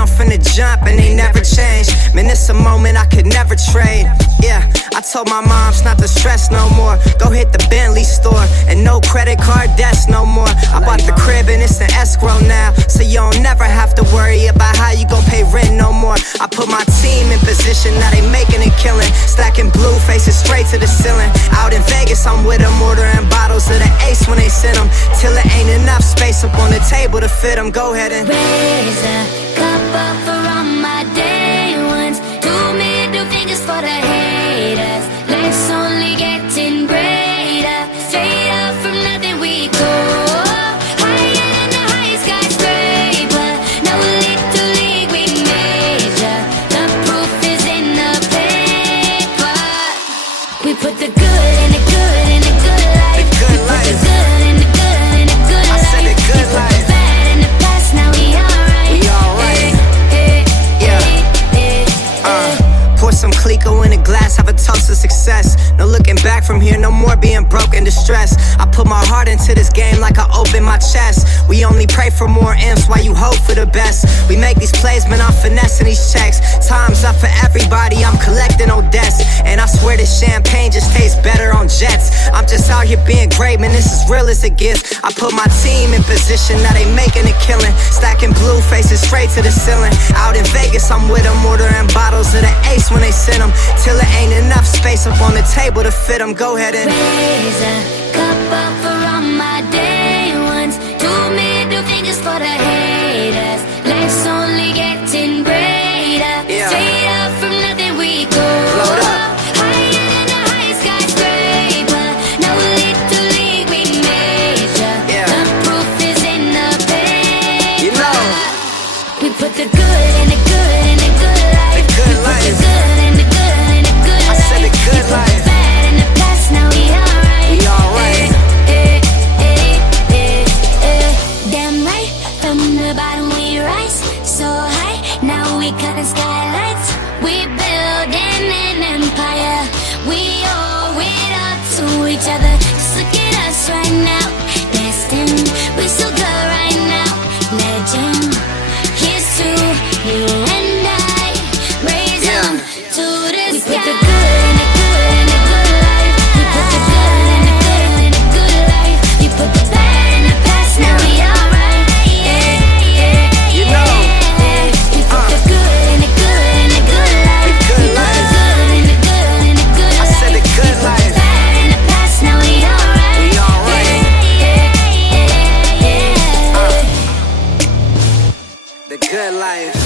down from the jump and they never change. Man, it's a moment I could never trade. Yeah, I told my moms not to stress no more. Go hit the Bentley store and no credit card debts no more. I bought the crib and it's an escrow now, so you don't never have to worry about how you gon' pay rent no more. I put my team in position, now they making a killing. Stacking blue faces straight to the ceiling. Out in Vegas, I'm with them, ordering bottles of the Ace when they send them, till it ain't enough space up on the table to fit them. Go ahead and raise a cup up for all my day ones. 2 middle fingers for the haters. Life's only getting greater. Straight up from nothing we go. Higher than the highest skyscraper. No little league we major. The proof is in the paper. We put the good in the good in the good life. The good we life. put the good in the good in the good I life. said the good we life. Put the bad in the past, now we alright. We alright. Yeah. Pour some Clico in a glass, have a toast to success. No looking back from here, no more being broke and distressed. I put my heart into this game like I open my chest. We only pray for more M's while you hope for the best. We make these plays, man, I'm finessing these checks. Time's up for everybody, I'm collecting no debts. And I swear this champagne just tastes better on jets. I'm just out here being great, man, this is real as it gets. I put my team in position, now they making a killing. Stacking blue faces straight to the ceiling. Out in Vegas, I'm with them, ordering bottles of the Ace when they send them, till it ain't enough space up on the table to fit them. Go ahead and raise a cup up for all my day ones. 2 middle fingers for the haters. Life's only getting greater. Yeah. Straight up from nothing we go. Load up. Higher than the highest skyscraper. No little league we major. Yeah. The proof is in the paper. You know. We put the good in the good in the good life. The good we put life. the good in the good in the good I life. said the good we put life. the bad in the past, now we alright. We alright. Damn right, from the bottom we rise so high. Now we cutting skylights. We building an empire. We owe it up to each other. Just look at us right now. Destined, we so good right now. Legend, here's to you and I. Raise them to the sky. We put the good in the good in the good life. We put the good in the good in the good life. We put the bad in the past, now we alright. You know. We put the good in the good in the good life. The good We put the life. good in the good in the good I life. said the good We put life. the bad in the past, now we alright. We alright. The good life.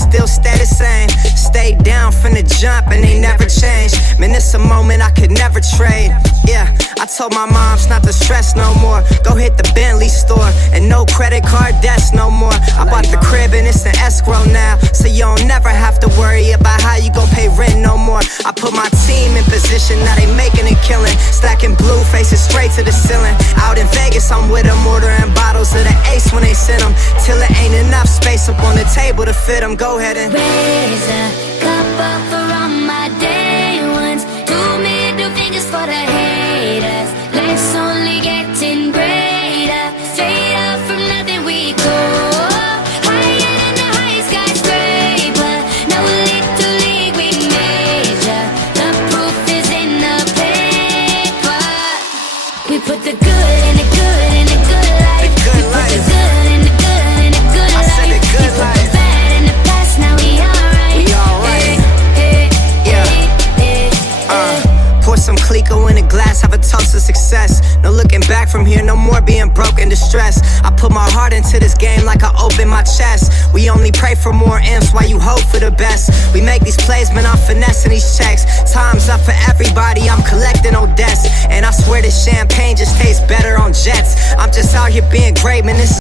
still stay the same. Stay down from the jump and they never change. Man, it's a moment I could never trade. Yeah, I told my moms not to stress no more. Go hit the Bentley store and no credit card debts no more. I bought the crib and it's an escrow now, so you don't never have to worry about how you gon' pay rent no more. I put my team in position, now they making a killing. Stacking blue faces straight to the ceiling. Out in Vegas, I'm with them, ordering bottles of the Ace when they send them, till it ain't enough space up on the table to fit them. Go ahead and raise a cup up for all my day ones. 2 middle fingers for the haters. Life's only getting greater. Straight up from nothing we go. Higher than the high skyscraper. No little league we major. The proof is in the paper. We put the good in the good in the good life. The good We put life. the good in the good in the good I life. said the good We put life. the bad in the past, now we alright. We alright. Yeah. Pour some Clico in a glass, have a toast to success. No looking back from here, no more being broke and distressed. I put my heart into this game like I open my chest. We only pray for more M's while you hope for the best. We make these plays, man, I'm finessing these checks. Time's up for everybody, I'm collecting old debts. And I swear this champagne just tastes better on jets. I'm just out here being great, man, this is